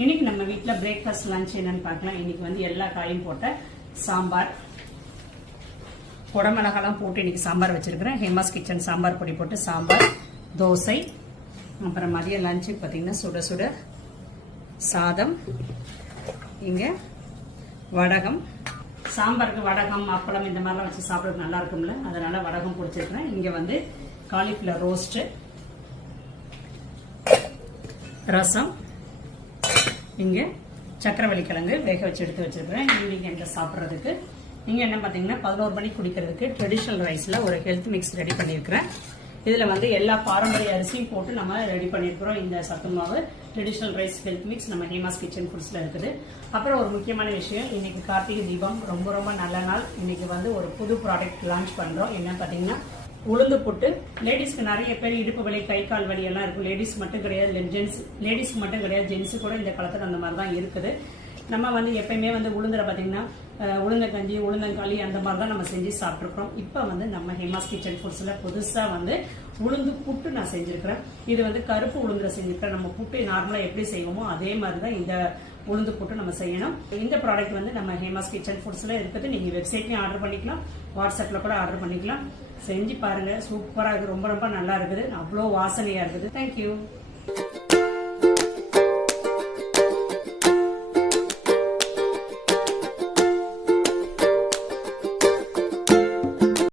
இன்னைக்கு நம்ம வீட்டில் பிரேக்ஃபாஸ்ட் லஞ்ச் என்னன்னு பார்க்கலாம். இன்னைக்கு வந்து எல்லா காயும் போட்ட சாம்பார், குடமிளகாலாம் போட்டு இன்னைக்கு சாம்பார் வச்சிருக்கிறேன். ஹேமாஸ் கிச்சன் சாம்பார் பொடி போட்டு சாம்பார், தோசை. அப்புறம் மதிய லஞ்சுக்கு பார்த்தீங்கன்னா சுட சுட சாதம், இங்கே வடகம். சாம்பாருக்கு வடகம், அப்பளம் இந்த மாதிரிலாம் வச்சு சாப்பிட்றது நல்லா இருக்கும்ல, அதனால வடகம் பிடிச்சிருக்கிறேன். இங்கே வந்து காலிஃப்ளவர் ரோஸ்ட்டு, ரசம், இங்கே சக்கரவள்ளி கிழங்கு வேக வச்சு எடுத்து வச்சிருக்கிறேன் ஈவினிங் எங்க சாப்பிட்றதுக்கு. இங்கே என்ன பார்த்தீங்கன்னா 11 மணிக்கு குடிக்கிறதுக்கு ட்ரெடிஷ்னல் ரைஸில் ஒரு ஹெல்த் மிக்ஸ் ரெடி பண்ணியிருக்கிறேன். இதில் வந்து எல்லா பாரம்பரிய அரிசியும் போட்டு நம்ம ரெடி பண்ணியிருக்கிறோம். இந்த சத்து மாவு ட்ரெடிஷ்னல் ரைஸ் ஹெல்த் மிக்ஸ் நம்ம ஹேமாஸ் கிச்சன் ஃபுட்ஸில் இருக்குது. அப்புறம் ஒரு முக்கியமான விஷயம், இன்னைக்கு கார்த்திகை தீபம், ரொம்ப ரொம்ப நல்ல நாள். இன்னைக்கு வந்து ஒரு புது ப்ராடக்ட் லான்ச் பண்ணுறோம். என்ன பார்த்தீங்கன்னா உளுந்து புட்டு. லேடிஸ்க்கு நிறைய பேர் இடுப்பு வலி, கை கால் வலி எல்லாம் இருக்கும். லேடிஸ் மட்டும் கிடையாது, லேடிஸ்க்கு மட்டும் கிடையாது, ஜென்ஸு கூட இந்த காலத்தில் அந்த மாதிரி தான் இருக்குது. நம்ம வந்து எப்பயுமே வந்து உளுந்துல பார்த்தீங்கன்னா உளுந்தங்கஞ்சி, உளுந்தங்களி அந்த மாதிரி தான் நம்ம செஞ்சு சாப்பிட்ருக்கோம். இப்போ வந்து நம்ம ஹேமாஸ் கிச்சன் ஃபுட்ஸில் புதுசாக வந்து உளுந்து புட்டு நான் செஞ்சுருக்கிறேன். இது வந்து கருப்பு உளுந்துல செஞ்சுருக்கிறேன். நம்ம புட்டு நார்மலாக எப்படி செய்வோமோ அதே மாதிரி தான் இந்த உளுந்து புட்டு நம்ம செய்யணும். இந்த ப்ராடக்ட் வந்து நம்ம ஹேமாஸ் கிச்சன் ஃபுட்ஸில் இருக்குது. நீங்கள் வெப்சைட்லையும் ஆர்டர் பண்ணிக்கலாம், வாட்ஸ்அப்பில் கூட ஆர்டர் பண்ணிக்கலாம். செஞ்சு பாருங்க, சூப்பராக இருக்குது, ரொம்ப ரொம்ப நல்லா இருக்குது, அவ்வளோ வாசனையாக இருக்குது. தேங்க்யூ.